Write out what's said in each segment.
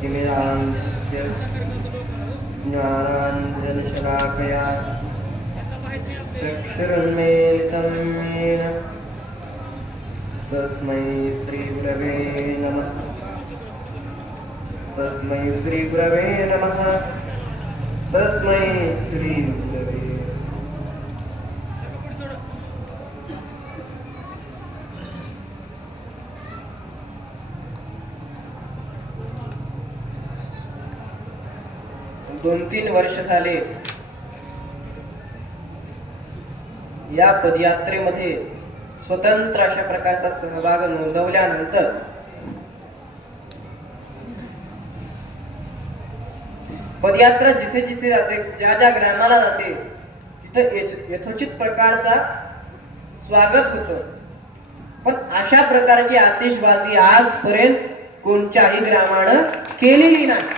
मतिमिरान्धस्य ज्ञानाञ्जनशलाकया चक्षुरुन्मेलितं येन तस्मै श्रीगुरवे नमः। तस्मै श्रीगुरवे नमः। तस्मै श्री दोन तीन वर्ष झाले या पदयात्रेमध्ये स्वतंत्र अशा प्रकारचा सहभाग नोंदवल्यानंतर पदयात्रा जिथे जिथे जाते ज्या ज्या ग्रामाला जाते तिथं यथोचित प्रकारचा स्वागत होतं. पण अशा प्रकारची आतिषबाजी आजपर्यंत कोणत्याही ग्रामानं केलेली नाही.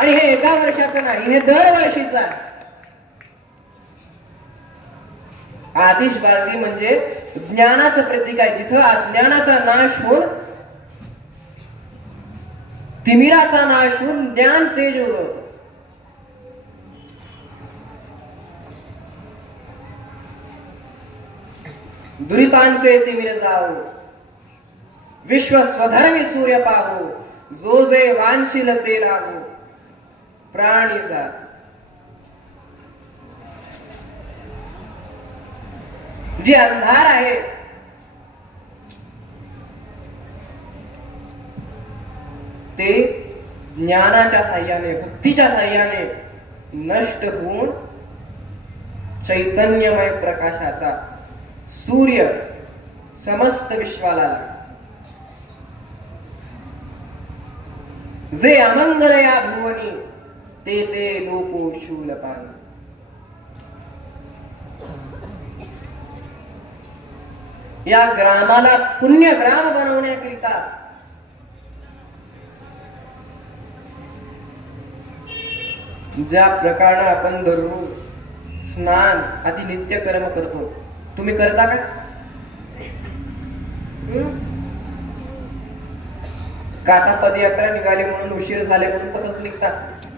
आणि हे एका वर्षाचं नाही हे दरवर्षीच आहे. आतिषबाजी म्हणजे ज्ञानाचं प्रतीक आहे. जिथं अज्ञानाचा नाश होऊन तिमिराचा नाश होऊन ज्ञान तेज उगवतं दुरितांचे तिमिर जाऊ विश्व स्वधर्मी सूर्य पाहू जो जे वांशील ते लागू. प्राणी जात जी अंधार आहे ते ज्ञानाच्या साह्याने भक्तीच्या साह्याने नष्ट होऊन चैतन्यमय प्रकाशाचा सूर्य समस्त विश्वाला जे अमंगल या भुवनी ते ते लोको शूल या ग्रामाला पुण्य ग्राम बनवण्याकरिता ज्या प्रकारे आपण दररोज स्नान आदी नित्य कर्म करतो तुम्ही करता का? हं? पदयात्रा निघाली म्हणून उशीर झाले म्हणून तसंच निघतात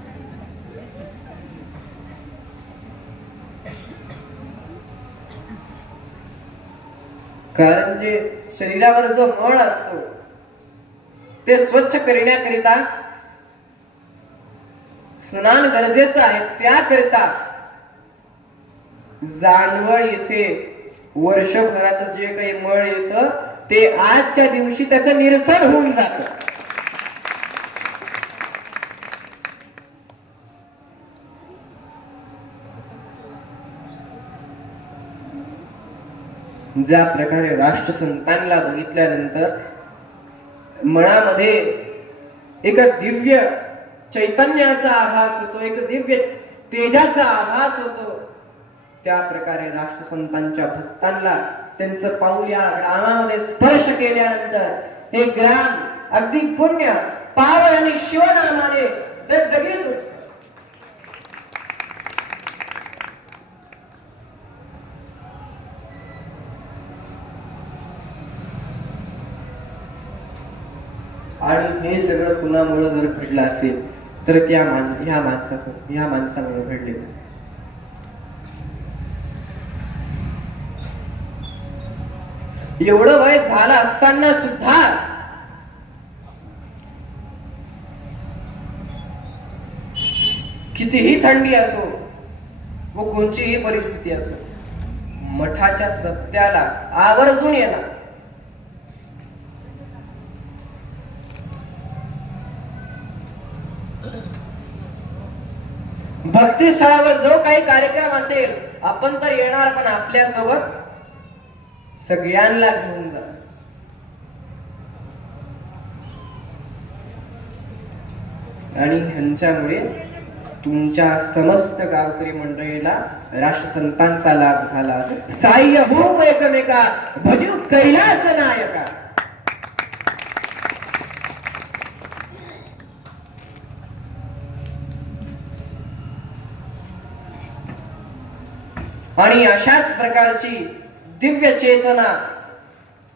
कारण जे शरीरावर जो मळ असतो ते स्वच्छ करण्याकरिता स्नान गरजेचं आहे. त्याकरिता जानवळ येथे वर्षभराचं जे काही मळ येतं ते आजच्या दिवशी त्याचं निरसन होऊन जात. ज्या प्रकारे राष्ट्रसंतांना बघितल्यानंतर मनामध्ये एक दिव्य चैतन्याचा आभास होतो एक दिव्य तेजाचा आभास होतो. त्या प्रकारे राष्ट्रसंतांच्या भक्तांना त्यांचं पाऊल या ग्रामामध्ये स्पर्श केल्यानंतर हे ग्राम अगदी पुण्य पावन आणि शिवनामाने दगदगीत आणि हे सगळं कुणामुळं जर घडलं असेल तर त्या मान ह्या माणसासून ह्या माणसामुळे घडले. एवढं वय झालं असताना सुद्धा कितीही थंडी असो व कोणतीही परिस्थिती असो मठाच्या सत्याला आवर्जून येणार. भक्ती स्थळावर जो काही कार्यक्रम असेल आपण तर येणार पण आपल्यासोबत सगळ्यांना घेऊन जा. आणि ह्यांच्यामुळे तुमच्या समस्त गावकरी मंडळीला राष्ट्रसंतांचा लाभ झाला. साह्य हो एकमेका भजू कैलास नायका. आणि अशाच प्रकारची दिव्य चेतना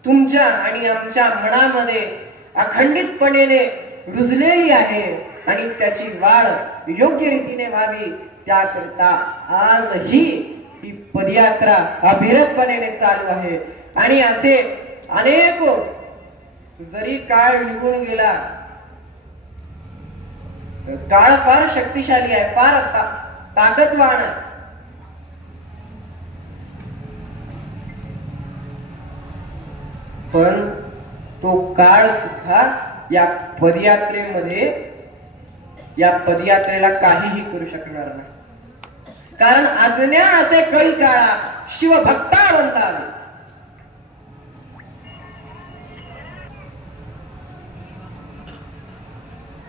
तुमच्या आणि आमच्या मनामध्ये अखंडितपणेने रुजलेली आहे आणि त्याची वाढ योग्य रीतीने व्हावी त्याकरिता आजही ही पदयात्रा अभिरतपणे चालू आहे. आणि असे अनेक जरी काळ निघून गेला काळ फार शक्तिशाली आहे फार ता- ताकदवान आहे. पण तो काळ सुद्धा या पदयात्रेमध्ये या पदयात्रेला काहीही करू शकणार नाही. कारण अज्ञा असे कळी काळा शिवभक्ता बनतावे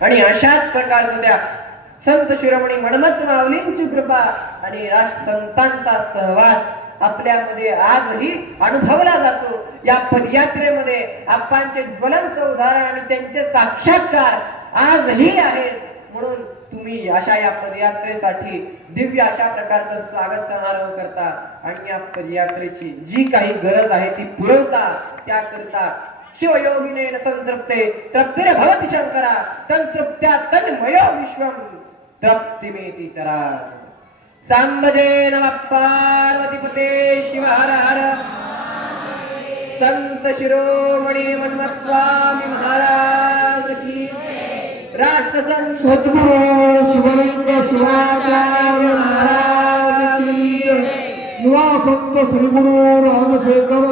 आणि अशाच प्रकारचं त्या संत शिरोमणी मणमत माऊलींची कृपा आणि राष्ट्रसंतांचा सहवास आपल्यामध्ये आजही अनुभवला जातो. या पदयात्रेमध्ये आप्पांचे ज्वलंत उदाहरण आणि त्यांचे साक्षात्कार आजही आहेत. म्हणून तुम्ही अशा या पदयात्रेसाठी दिव्य अशा प्रकारचं स्वागत समारोह करता आणि या पदयात्रेची जी काही गरज आहे ती पुरवता. त्याकरिता न संतृप्ते तृप्तीर भवती शंकरा तंतृप्त्या तन्मयो विश्वम तृप्तिमेति चरा ಸಾಂಬಜೇ ನಮಃ ಪಾರ್ವತಿಪತೆ ಶಿವ ಹರ ಹರ. ಸಂತ ಶಿರೋಮಣಿ ಮನ್ಮತ್ ಸ್ವಾಮಿ ಮಹಾರಾಜ ಕೀ ರಾಷ್ಟ್ರ ಸಂತ ಸದ್ಗುರು ಶಿವಲಿಂಗ ಶಿವಾಚಾರ್ಯ ಮಹಾರಾಜ ಕಿ ಯುವ ಸಂತ ಶ್ರೀ ಗುರು ರಾಮಶೇಖರ